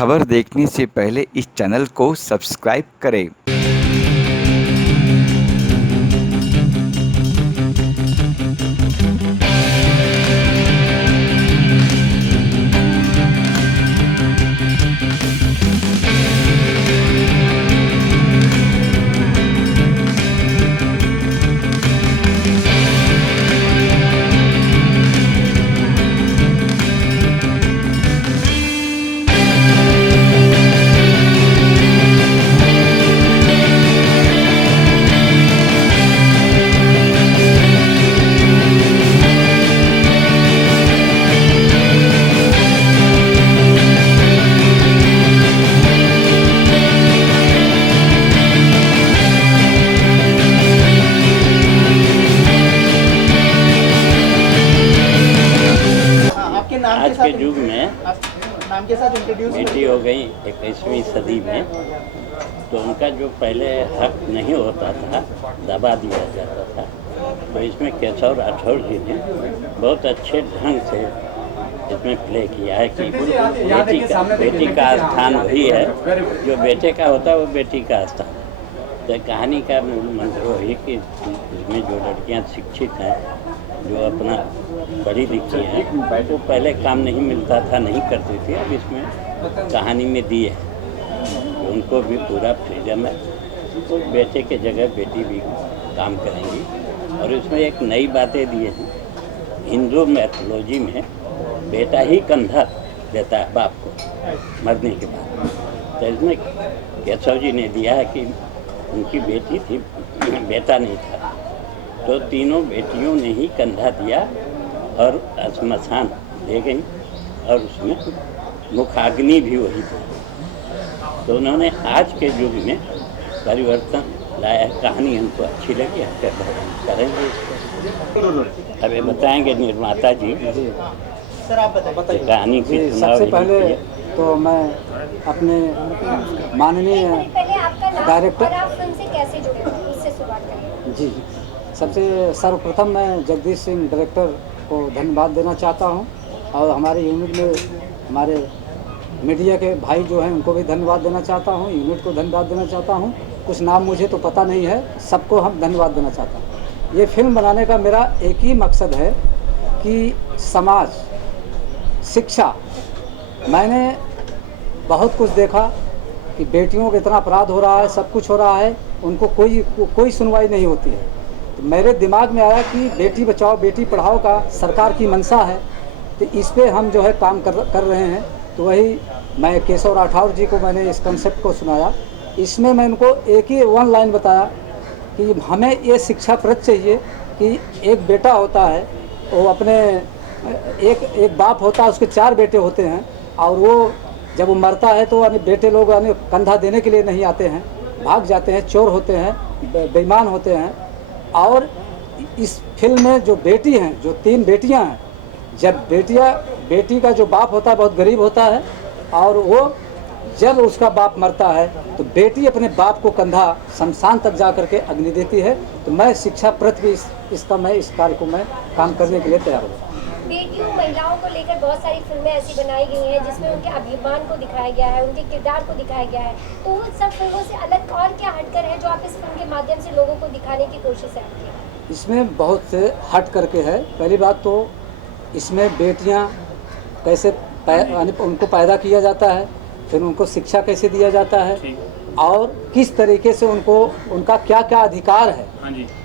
खबर देखने से पहले इस चैनल को सब्सक्राइब करें। आज के युग में नाम के साथ इंट्रोड्यूस बेटी हो गई 21वीं सदी में, तो उनका जो पहले हक नहीं होता था दबा दिया जाता था। तो इसमें केशव राठौर जी ने बहुत अच्छे ढंग से इसमें प्ले किया है कि बेटी का स्थान वही है जो बेटे का होता है, वो बेटी का स्थान। तो कहानी का मूल मंत्र वही कि इसमें जो लड़कियां शिक्षित हैं, जो अपना पढ़ी लिखी है, तो पहले काम नहीं मिलता था, नहीं करती थी। अब इसमें कहानी में दी है तो उनको भी पूरा फ्रीडम है, तो बेटे के जगह बेटी भी काम करेंगी। और इसमें एक नई बातें दी है, हिंदू मैथोलॉजी में बेटा ही कंधा देता है बाप को मरने के बाद। तो इसमें केशव जी ने दिया है कि उनकी बेटी थी, बेटा नहीं था, तो तीनों बेटियों ने ही कंधा दिया और श्मशान ले गई, और उसमें मुखाग्नि भी वही थी। तो उन्होंने आज के युग में परिवर्तन लाया है। कहानी हमको अच्छी लगी, करेंगे इसको। अभी बताएंगे निर्माता जी। सर आप बताइए कहानी की सबसे पहले तो मैं अपने माननीय डायरेक्टर से कैसे जुड़े उससे शुरुआत करें। जी सबसे सर्वप्रथम मैं जगदीश सिंह डायरेक्टर को धन्यवाद देना चाहता हूं, और हमारे यूनिट में हमारे मीडिया के भाई जो हैं उनको भी धन्यवाद देना चाहता हूं, यूनिट को धन्यवाद देना चाहता हूं। कुछ नाम मुझे तो पता नहीं है, सबको हम धन्यवाद देना चाहता हूं। ये फिल्म बनाने का मेरा एक ही मकसद है कि समाज, शिक्षा, मैंने बहुत कुछ देखा कि बेटियों का इतना अपराध हो रहा है, सब कुछ हो रहा है, उनको कोई सुनवाई नहीं होती है। तो मेरे दिमाग में आया कि बेटी बचाओ बेटी पढ़ाओ का सरकार की मंशा है, तो इस पे हम जो है काम कर रहे हैं। तो वही मैं केशव राठौर जी को मैंने इस कंसेप्ट को सुनाया। इसमें मैं उनको एक ही वन लाइन बताया कि हमें ये शिक्षा प्रद चाहिए कि एक बेटा होता है, वो अपने एक बाप होता है, उसके 4 बेटे होते हैं, और वो जब वो मरता है तो बेटे लोग कंधा देने के लिए नहीं आते हैं, भाग जाते हैं, चोर होते हैं, बेईमान होते हैं। और इस फिल्म में जो बेटी हैं, जो 3 बेटियां हैं, जब बेटी का जो बाप होता है बहुत गरीब होता है, और वो जब उसका बाप मरता है तो बेटी अपने बाप को कंधा शमशान तक जा करके अग्नि देती है। तो मैं शिक्षा प्रति भी इस कार्य को मैं काम करने के लिए तैयार हूँ। बेटियों महिलाओं को लेकर बहुत सारी फिल्में ऐसी बनाई गई हैं जिसमें उनके अभिमान को दिखाया गया है, उनके किरदार को दिखाया गया है। तो उन सब फिल्मों से अलग और क्या हटकर है जो आप इस फिल्म के माध्यम से लोगों को दिखाने की कोशिश है? इसमें बहुत से हट करके है। पहली बात तो इसमें बेटियां कैसे उनको पैदा किया जाता है, फिर उनको शिक्षा कैसे दिया जाता है, और किस तरीके से उनका क्या क्या अधिकार है।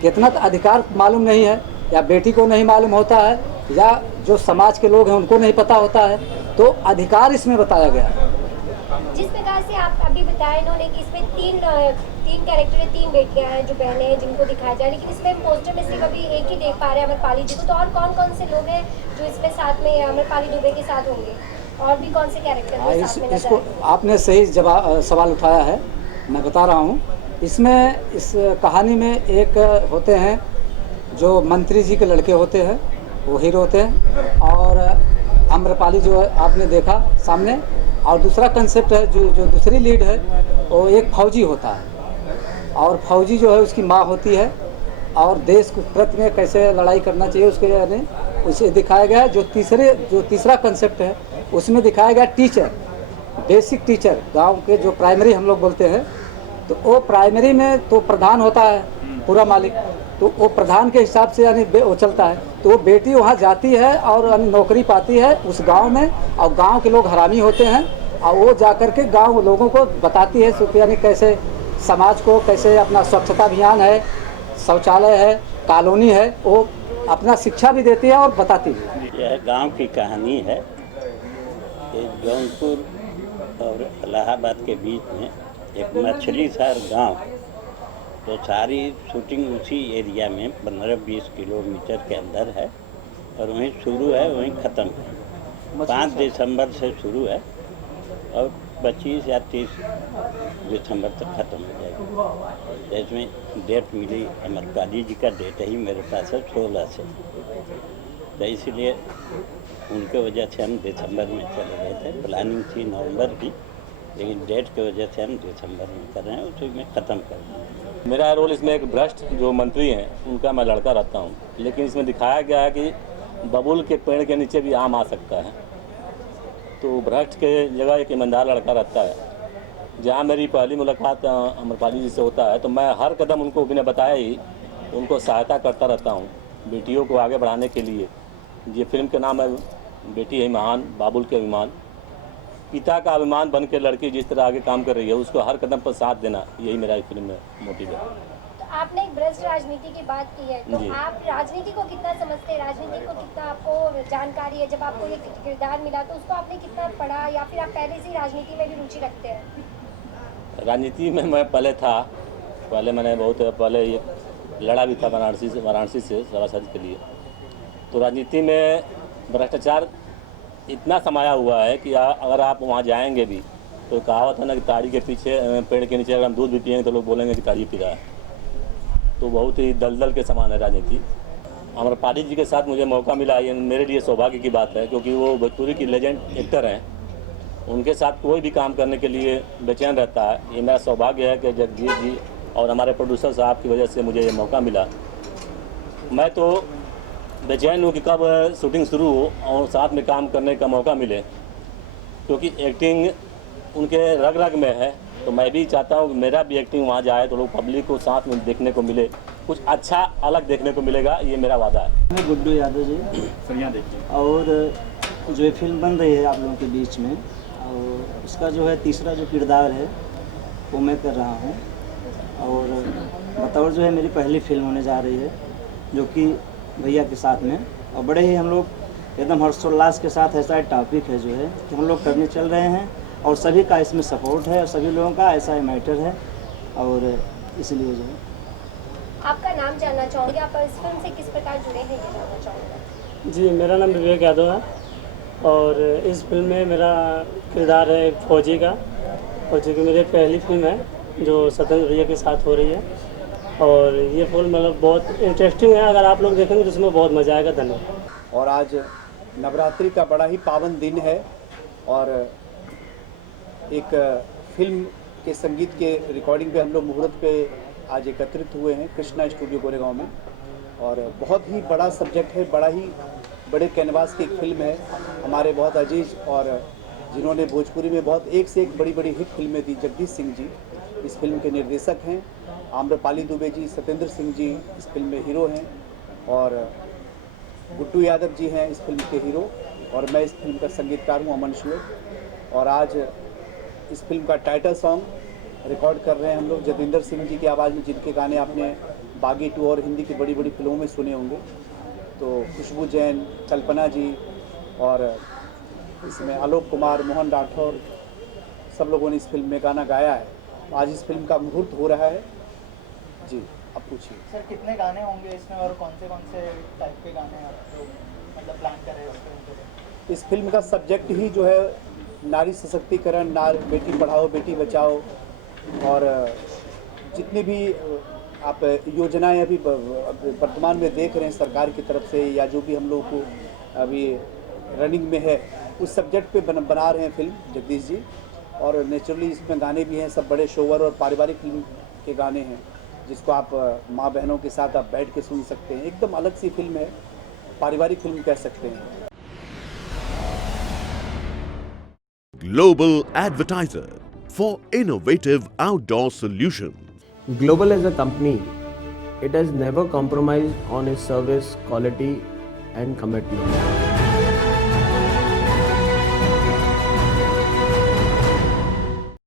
कितना अधिकार मालूम नहीं है, या बेटी को नहीं मालूम होता है, या जो समाज के लोग हैं उनको नहीं पता होता है। तो अधिकार इसमें बताया गया है। जिस प्रकार से आप अभी बताया इन्होंने कि इसमें तीन कैरेक्टर है, 3 बेटियां हैं जो बहनें हैं जिनको दिखाया जाए, लेकिन इसमें पोस्टर में सिर्फ अभी एक ही देख पा रहे हैं अमरपाली जी को। तो और कौन कौन से लोग हैं जो इसमें साथ में अमरपाली दुबे के साथ होंगे, और भी कौन से कैरेक्टर? इसको आपने सही सवाल उठाया है, मैं बता रहा हूँ। इसमें इस कहानी में एक होते हैं जो मंत्री जी के लड़के होते हैं, वो हीरो होते हैं, और अम्रपाली जो आपने देखा सामने। और दूसरा कंसेप्ट है जो दूसरी लीड है, वो एक फौजी होता है, और फौजी जो है उसकी माँ होती है, और देश के प्रति में कैसे लड़ाई करना चाहिए उसके यानी उसे दिखाया गया है। जो तीसरा कंसेप्ट है उसमें दिखाया गया टीचर, बेसिक टीचर, गांव के जो प्राइमरी हम लोग बोलते हैं, तो वो प्राइमरी में तो प्रधान होता है पूरा मालिक, तो वो प्रधान के हिसाब से यानी वो चलता है। तो वो बेटी वहाँ जाती है और यानी नौकरी पाती है उस गांव में, और गांव के लोग हरामी होते हैं, और वो जाकर के गांव लोगों को बताती है यानी कैसे समाज को, कैसे अपना स्वच्छता अभियान है, शौचालय है, कॉलोनी है, वो अपना शिक्षा भी देती है और बताती है। यह गांव की कहानी है कि जौनपुर और इलाहाबाद के बीच में एक मछली शहर गांव, तो सारी शूटिंग उसी एरिया में 15-20 किलोमीटर के अंदर है, और वहीं शुरू है वहीं ख़त्म है। 5 दिसंबर से शुरू है और 25 या 30 दिसंबर तक ख़त्म हो जाएगी। इसमें डेट मिली अमरपाली जी का, डेट ही मेरे पास है 16 से, तो इसलिए उनके वजह से हम दिसंबर में चले गए थे। प्लानिंग थी नवंबर की, लेकिन डेट की वजह से हम दिसंबर में कर रहे हैं, उसी में ख़त्म कर रहे हैं। मेरा रोल इसमें एक भ्रष्ट जो मंत्री हैं उनका मैं लड़का रहता हूँ, लेकिन इसमें दिखाया गया है कि बबूल के पेड़ के नीचे भी आम आ सकता है। तो भ्रष्ट के जगह एक ईमानदार लड़का रहता है। जहाँ मेरी पहली मुलाकात अमरपाली जी से होता है, तो मैं हर कदम उनको बिना बताए ही उनको सहायता करता रहता हूँ बेटियों को आगे बढ़ाने के लिए। ये फिल्म के नाम है बेटी है महान, बाबुल के अभिमान। पिता का अभिमान बन के लड़की जिस तरह आगे काम कर रही है, उसको हर कदम पर साथ देना, यही मेरा फिल्म में मोटिव है। तो आपने एक भ्रष्ट राजनीति की बात की है, तो जी। आप राजनीति को कितना समझते हैं, राजनीति को कितना आपको जानकारी है? जब आपको ये किरदार मिला तो उसको आपने कितना पढ़ा, या फिर आप पहले से ही राजनीति में भी रुचि रखते हैं? राजनीति में मैं पहले था, पहले मैंने बहुत पहले ये लड़ा भी था वाराणसी से सभासद के लिए। तो राजनीति में भ्रष्टाचार इतना समाया हुआ है कि अगर आप वहाँ जाएंगे भी, तो कहावत है ना कि ताड़ी के पीछे, पेड़ के नीचे अगर हम दूध भी पिएंगे तो लोग बोलेंगे कि ताड़ी पी रहा है। तो बहुत ही दलदल के समान है राजनीति। अमरपाली जी के साथ मुझे मौका मिला, ये मेरे लिए सौभाग्य की बात है, क्योंकि वो भोजपुरी की लेजेंड एक्टर हैं। उनके साथ कोई भी काम करने के लिए बेचैन रहता है। ये मेरा सौभाग्य है कि जगदीश जी और हमारे प्रोड्यूसर साहब की वजह से मुझे ये मौका मिला। मैं तो बेचैन हूँ कि कब शूटिंग शुरू हो और साथ में काम करने का मौका मिले, क्योंकि एक्टिंग उनके रग रग में है। तो मैं भी चाहता हूँ कि मेरा भी एक्टिंग वहाँ जाए तो लोग पब्लिक को साथ में देखने को मिले, कुछ अच्छा अलग देखने को मिलेगा, ये मेरा वादा है। मैं गुड्डू यादव जी, और जो ये फिल्म बन रही है आप लोगों के बीच में, और उसका जो है तीसरा जो किरदार है वो मैं कर रहा हूँ। और बतौर जो है मेरी पहली फिल्म होने जा रही है, जो कि भैया के साथ में, और बड़े ही हम लोग एकदम हर्षोल्लास के साथ ऐसा टॉपिक है जो है कि हम लोग करने चल रहे हैं, और सभी का इसमें सपोर्ट है और सभी लोगों का ऐसा ही मैटर है, और इसलिए जो है। आपका नाम जानना चाहूँगी, आप इस फिल्म से किस प्रकार जुड़े हैं, ये जानना चाहूँगा। जी, मेरा नाम विवेक यादव है, और इस फिल्म में मेरा किरदार है एक फौजी का, और जो कि मेरी पहली फिल्म है जो सत्येंद्र भैया के साथ हो रही है। और ये फिल्म मतलब बहुत इंटरेस्टिंग है, अगर आप लोग देखेंगे तो उसमें बहुत मज़ा आएगा। धन्यवाद। और आज नवरात्रि का बड़ा ही पावन दिन है, और एक फिल्म के संगीत के रिकॉर्डिंग पे हम लोग मुहूर्त पे आज एकत्रित हुए हैं कृष्णा स्टूडियो गोरेगांव में। और बहुत ही बड़ा सब्जेक्ट है, बड़ा ही बड़े कैनवास की एक फिल्म है। हमारे बहुत अजीज और जिन्होंने भोजपुरी में बहुत एक से एक बड़ी बड़ी हिट फिल्में दी, जगदीश सिंह जी इस फिल्म के निर्देशक हैं, आम्रपाली दुबे जी, सत्येंद्र सिंह जी इस फिल्म में हीरो हैं, और गुड्डू यादव जी हैं इस फिल्म के हीरो, और मैं इस फिल्म का संगीतकार हूँ अमन शुएब। और आज इस फिल्म का टाइटल सॉन्ग रिकॉर्ड कर रहे हैं हम लोग जतिंदर सिंह जी की आवाज़ में, जिनके गाने आपने बागी 2 और हिंदी की बड़ी बड़ी फिल्मों में सुने होंगे। तो खुशबू जैन, कल्पना जी, और इसमें आलोक कुमार, मोहन राठौर, सब लोगों ने इस फिल्म में गाना गाया है। तो आज इस फिल्म का मुहूर्त हो रहा है। जी, अब पूछिए सर, कितने गाने होंगे इसमें, और कौन से टाइप के गाने आप लोग मतलब प्लान कर रहे हो? इस फिल्म का सब्जेक्ट ही जो है नारी सशक्तिकरण, बेटी पढ़ाओ बेटी बचाओ, और जितनी भी आप योजनाएं अभी वर्तमान में देख रहे हैं सरकार की तरफ से, या जो भी हम लोग को अभी रनिंग में है, उस सब्जेक्ट पे बना रहे हैं फिल्म जगदीश जी। और नेचुरली इसमें गाने भी हैं, सब बड़े शोवर और पारिवारिक फिल्म के गाने हैं, जिसको आप माँ बहनों के साथ आप बैठ के सुन सकते हैं। एकदम अलग सी फिल्म है, पारिवारिक फिल्म कह सकते हैं। global advertiser for innovative outdoor solutions. Global as a company, it has never compromised on its service quality and commitment.